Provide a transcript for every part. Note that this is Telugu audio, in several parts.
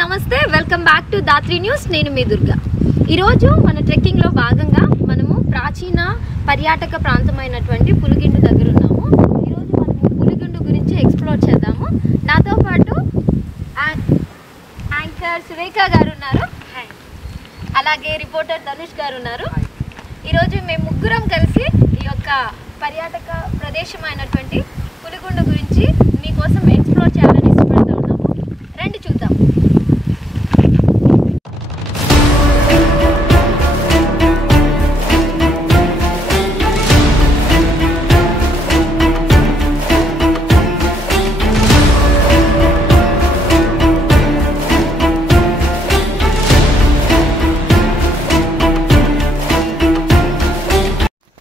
నమస్తే, welcome back to Dhatri news. నేను మీ దుర్గా. ఈరోజు మన ట్రెక్కింగ్లో భాగంగా మనము ప్రాచీన పర్యాటక ప్రాంతమైనటువంటి పులిగిండు దగ్గర ఉన్నాము. ఈరోజు మనము పులిగిండు గురించి ఎక్స్ప్లోర్ చేద్దాము. నాతో పాటు యాంకర్ సురేఖ గారు ఉన్నారు, అలాగే రిపోర్టర్ ధనుష్ గారు ఉన్నారు. ఈరోజు మేము ముగ్గురం కలిసి ఈ యొక్క పర్యాటక ప్రదేశమైనటువంటి పులిగుండు గురించి మీకోసం ఎక్స్ప్లోర్ చేయాలని ఇష్టపడుతూ ఉన్నాము. రండి చూద్దాం.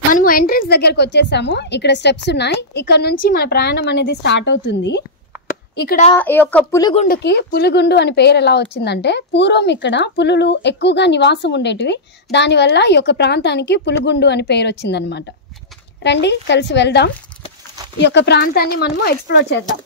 మనము ఎంట్రన్స్ దగ్గరకు వచ్చేసాము. ఇక్కడ స్టెప్స్ ఉన్నాయి. ఇక్కడ నుంచి మన ప్రయాణం అనేది స్టార్ట్ అవుతుంది. ఇక్కడ ఈ యొక్క పులిగుండు అని పేరు ఎలా వచ్చిందంటే, పూర్వం ఇక్కడ పులులు ఎక్కువగా నివాసం ఉండేటివి. దానివల్ల ఈ యొక్క ప్రాంతానికి పులిగుండు అని పేరు వచ్చిందనమాట. రండి కలిసి వెళ్దాం. ఈ యొక్క ప్రాంతాన్ని మనము ఎక్స్ప్లోర్ చేద్దాం.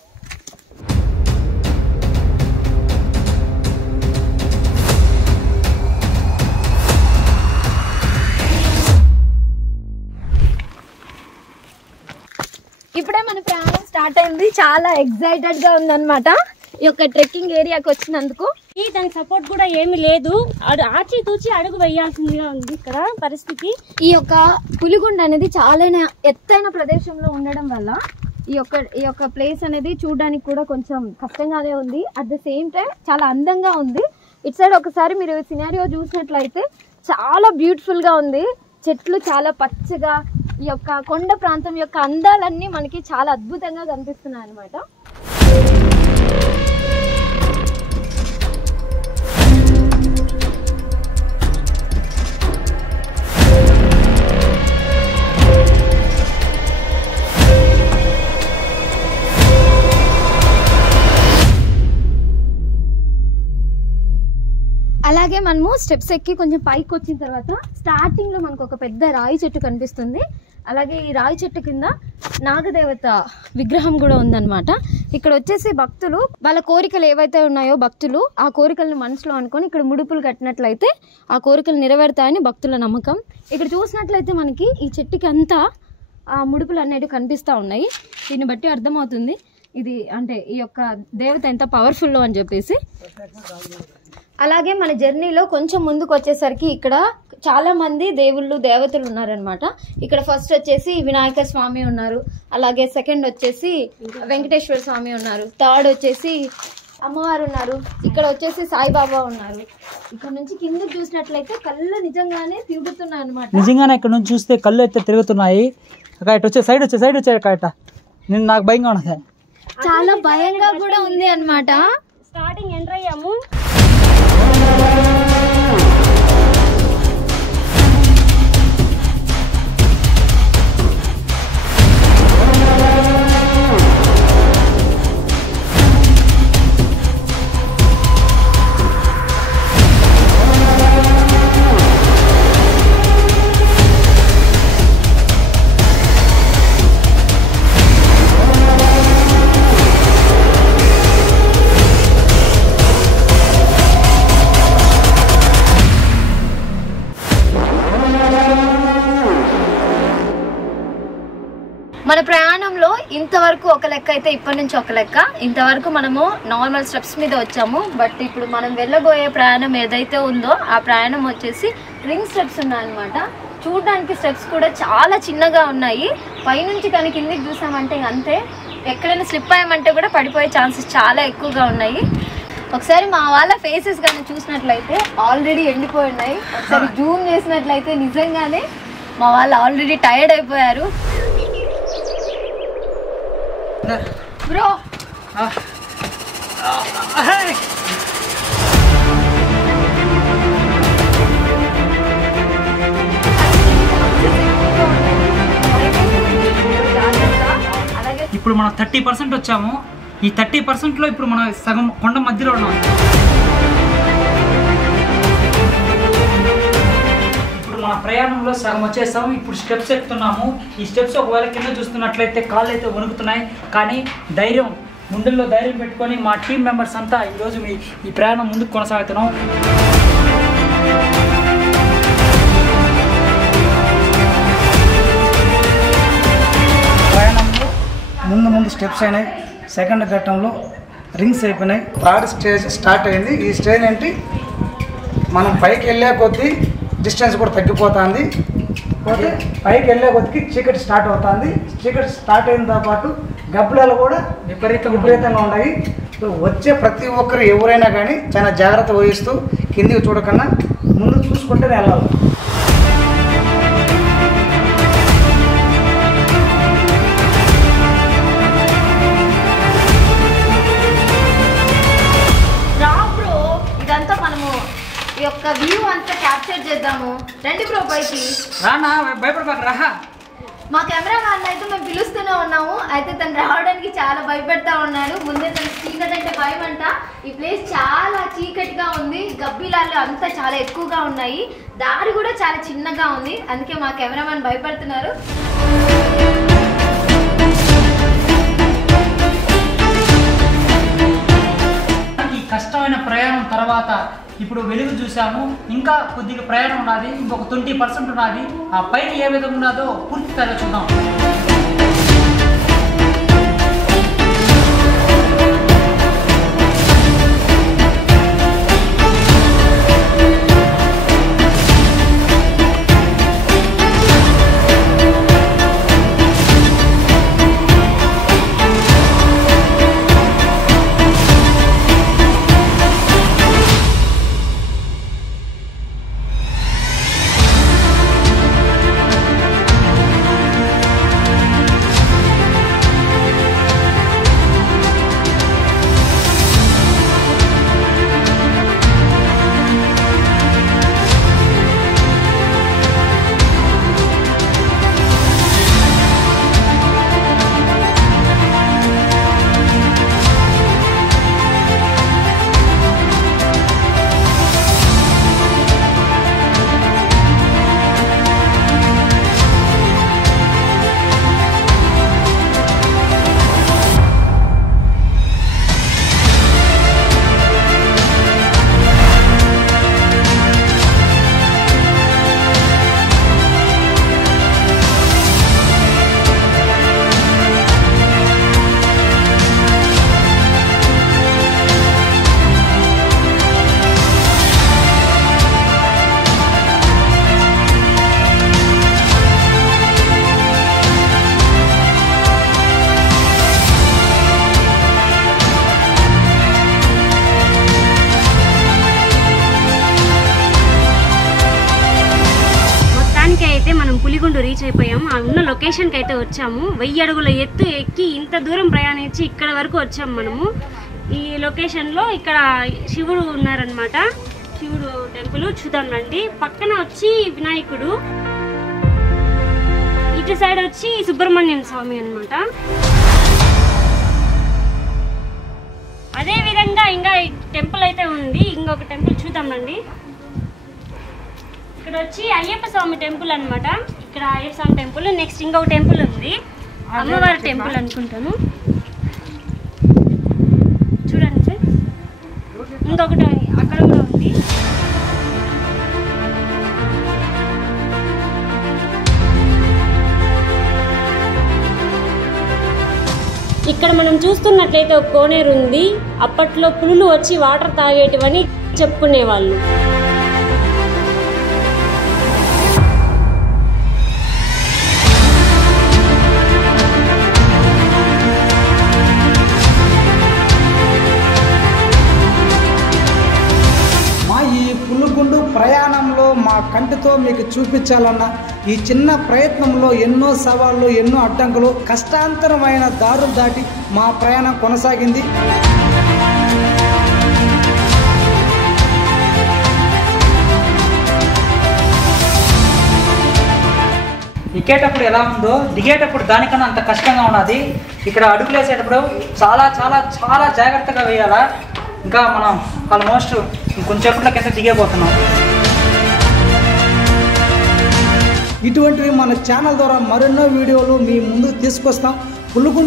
ఇప్పుడే మన ప్రయాణం స్టార్ట్ అయింది. చాలా ఎక్సైటెడ్ గా ఉందన్నమాట ఈ యొక్క ట్రెక్కింగ్ ఏరియాకి వచ్చినందుకు. దానికి సపోర్ట్ కూడా ఏమి లేదు, ఆచి తూచి అడుగు వేయాల్సిందిగా ఉంది ఇక్కడ పరిస్థితి. ఈ యొక్క పులిగుండు అనేది చాలా ఎత్తైన ప్రదేశంలో ఉండడం వల్ల ఈ యొక్క ప్లేస్ అనేది చూడడానికి కూడా కొంచెం కష్టంగానే ఉంది. అట్ ద సేమ్ టైం చాలా అందంగా ఉంది. ఇటు సైడ్ ఒకసారి మీరు సినారియో చూసినట్లయితే చాలా బ్యూటిఫుల్ గా ఉంది. చెట్లు చాలా పచ్చగా, ఈ యొక్క కొండ ప్రాంతం యొక్క అందాలన్నీ మనకి చాలా అద్భుతంగా కనిపిస్తున్నాయి అన్నమాట. అలాగే మనము స్టెప్స్ ఎక్కి కొంచెం పైకి వచ్చిన తర్వాత స్టార్టింగ్ లో మనకు ఒక పెద్ద రాయి చెట్టు కనిపిస్తుంది. అలాగే ఈ రాయి చెట్టు కింద నాగదేవత విగ్రహం కూడా ఉందన్నమాట. ఇక్కడ వచ్చేసి భక్తులు వాళ్ళ కోరికలు ఏవైతే ఉన్నాయో భక్తులు ఆ కోరికలను మనసులో అనుకొని ఇక్కడ ముడుపులు కట్టినట్లయితే ఆ కోరికలు నెరవేరుతాయని భక్తుల నమ్మకం. ఇక్కడ చూసినట్లయితే మనకి ఈ చెట్టుకి అంతా ఆ ముడుపులు అనేవి కనిపిస్తూ ఉన్నాయి. దీన్ని బట్టి అర్థమవుతుంది ఇది అంటే ఈ యొక్క దేవత ఎంత పవర్ఫుల్ అని చెప్పేసి. అలాగే మన జర్నీలో కొంచెం ముందుకు వచ్చేసరికి ఇక్కడ చాలా మంది దేవుళ్ళు దేవతలు ఉన్నారనమాట. ఇక్కడ ఫస్ట్ వచ్చేసి వినాయక స్వామి ఉన్నారు, అలాగే సెకండ్ వచ్చేసి వెంకటేశ్వర స్వామి ఉన్నారు, థర్డ్ వచ్చేసి అమ్మవారు ఉన్నారు, ఇక్కడ వచ్చేసి సాయిబాబా ఉన్నారు. ఇక్కడ నుంచి కిందకి చూసినట్లయితే కళ్ళు నిజంగానే తిరుగుతున్నాయి అనమాట. నిజంగానే ఇక్కడ నుంచి చూస్తే కళ్ళు అయితే తిరుగుతున్నాయి. ఇటు వచ్చే సైడ్ వచ్చే కాయట నేను నాకు భయంగా ఉన్నది, చాలా భయంగా కూడా ఉంది అనమాట. స్టార్టింగ్ ఎంటర్ అయ్యాము. మన ప్రయాణంలో ఇంతవరకు ఒక లెక్క అయితే ఇప్పటి నుంచి ఒక లెక్క. ఇంతవరకు మనము నార్మల్ స్టెప్స్ మీద వచ్చాము. బట్ ఇప్పుడు మనం వెళ్ళబోయే ప్రయాణం ఏదైతే ఉందో ఆ ప్రయాణం వచ్చేసి రింగ్ స్టెప్స్ ఉన్నాయన్నమాట. చూడడానికి స్టెప్స్ కూడా చాలా చిన్నగా ఉన్నాయి. పైనుంచి కానీ కిందికి చూసామంటే అంతే, ఎక్కడైనా స్లిప్ అయ్యామంటే కూడా పడిపోయే ఛాన్సెస్ చాలా ఎక్కువగా ఉన్నాయి. ఒకసారి మా వాళ్ళ ఫేసెస్ కానీ చూసినట్లయితే ఆల్రెడీ ఎండిపోయి ఉన్నాయి. ఒకసారి జూమ్ చేసినట్లయితే నిజంగానే మా వాళ్ళు ఆల్రెడీ టైర్డ్ అయిపోయారు. బ్రో ఇప్పుడు మనం 30% వచ్చాము. ఈ 30%లో ఇప్పుడు మనం సగం కొండ మధ్యలో ఉన్నాం. ఇప్పుడు మన ప్రయాణంలో సగం వచ్చేసాము. ఇప్పుడు స్టెప్స్ ఎక్కుతున్నాము. ఈ స్టెప్స్ ఒకవేళ కింద చూస్తున్నట్లయితే కాళ్ళు అయితే వణుకుతున్నాయి, కానీ ధైర్యం గుండెల్లో ధైర్యం పెట్టుకొని మా టీం మెంబర్స్ అంతా ఈరోజు ఈ ప్రయాణం ముందుకు కొనసాగుతున్నాం. ప్రయాణంలో ముందు స్టెప్స్ అయినాయి, సెకండ్ ఘట్టంలో రింగ్స్ అయిపోయినాయి, థర్డ్ స్టేజ్ స్టార్ట్ అయింది. ఈ స్టేజ్ ఏంటి, మనం పైకి వెళ్ళే కొద్దీ డిస్టెన్స్ కూడా తగ్గిపోతుంది. పోతే పైకి వెళ్ళే కొద్దికి చీకటి స్టార్ట్ అవుతుంది. చీకటి స్టార్ట్ అయిన పాటు గబ్బులాలు కూడా విపరీతంగా ఉన్నాయి. సో వచ్చే ప్రతి ఒక్కరు ఎవరైనా కానీ చాలా జాగ్రత్త వహిస్తూ కిందికి చూడకుండా ముందు చూసుకుంటూనే వెళ్ళాలి. ఇదంతా మనము ఈ యొక్క వ్యూ అంతా క్యాప్చర్ చేద్దాము. రండి బ్రో పైకి. రానా భయపడబాక రా. మా కెమెరామ్యాన్ అయితే మేము పిలుస్తూనే ఉన్నాము. అయితే తను రావడానికి చాలా భయపెడతా ఉన్నాడు. ముందే తను చీకటి అంటే భయం అంట. ఈ ప్లేస్ చాలా చీకటిగా ఉంది, గబ్బిలాలు అంతా చాలా ఎక్కువగా ఉన్నాయి, దారి కూడా చాలా చిన్నగా ఉంది. అందుకే మా కెమెరామ్యాన్ భయపడుతున్నారు. కష్టమైన ప్రయాణం తర్వాత ఇప్పుడు వెలుగు చూసాము. ఇంకా కొద్దిగా ప్రయాణం ఉన్నది, ఇంకొక 20% ఉన్నది. ఆ పైన ఏ విధంగా ఉన్నదో పూర్తి స్థాయిలో చూద్దాం. పులిగుండు రీచ్ అయిపోయాం. ఆ ఉన్న లొకేషన్కి అయితే వచ్చాము. 1000 అడుగుల ఎత్తు ఎక్కి ఇంత దూరం ప్రయాణించి ఇక్కడ వరకు వచ్చాము మనము. ఈ లొకేషన్లో ఇక్కడ శివుడు ఉన్నారనమాట. శివుడు టెంపుల్ చూద్దాం రండి. పక్కన వచ్చి వినాయకుడు, ఇటు సైడ్ వచ్చి సుబ్రహ్మణ్యం స్వామి అనమాట. అదే విధంగా ఇంకా టెంపుల్ అయితే ఉంది. ఇంకొక టెంపుల్ చూద్దాం రండి. ఇక్కడ వచ్చి అయ్యప్ప స్వామి టెంపుల్ అనమాట. ఇక్కడ అయ్యప్ప స్వామి టెంపుల్. నెక్స్ట్ ఇంకొక టెంపుల్ ఉంది, అమ్మవారి టెంపుల్ అనుకుంటాను. చూడండి సార్, ఇంకొకటి అక్కడ కూడా ఉంది. ఇక్కడ మనం చూస్తున్నట్లయితే ఒక కోనేరు ఉంది. అప్పట్లో పులులు వచ్చి వాటర్ తాగేటివని చెప్పుకునేవాళ్ళు. పులిగుండు ప్రయాణంలో మా కంటితో మీకు చూపించాలన్న ఈ చిన్న ప్రయత్నంలో ఎన్నో సవాళ్ళు, ఎన్నో అడ్డంకులు, కష్టాంతరమైన దారులు దాటి మా ప్రయాణం కొనసాగింది. ఎక్కేటప్పుడు ఎలా ఉందో దిగేటప్పుడు దానికన్నా అంత కష్టంగా ఉన్నది. ఇక్కడ అడుగులు వేసేటప్పుడు చాలా చాలా చాలా జాగ్రత్తగా వేయాలా. ఇంకా మనం ఆల్మోస్ట్ కొంచెంసేపట్లో కింద దిగేపోతున్నాం. ఇటువంటివి మన ఛానల్ ద్వారా మరెన్నో వీడియోలు మీ ముందుకు తీసుకొస్తాం. పులిగుండు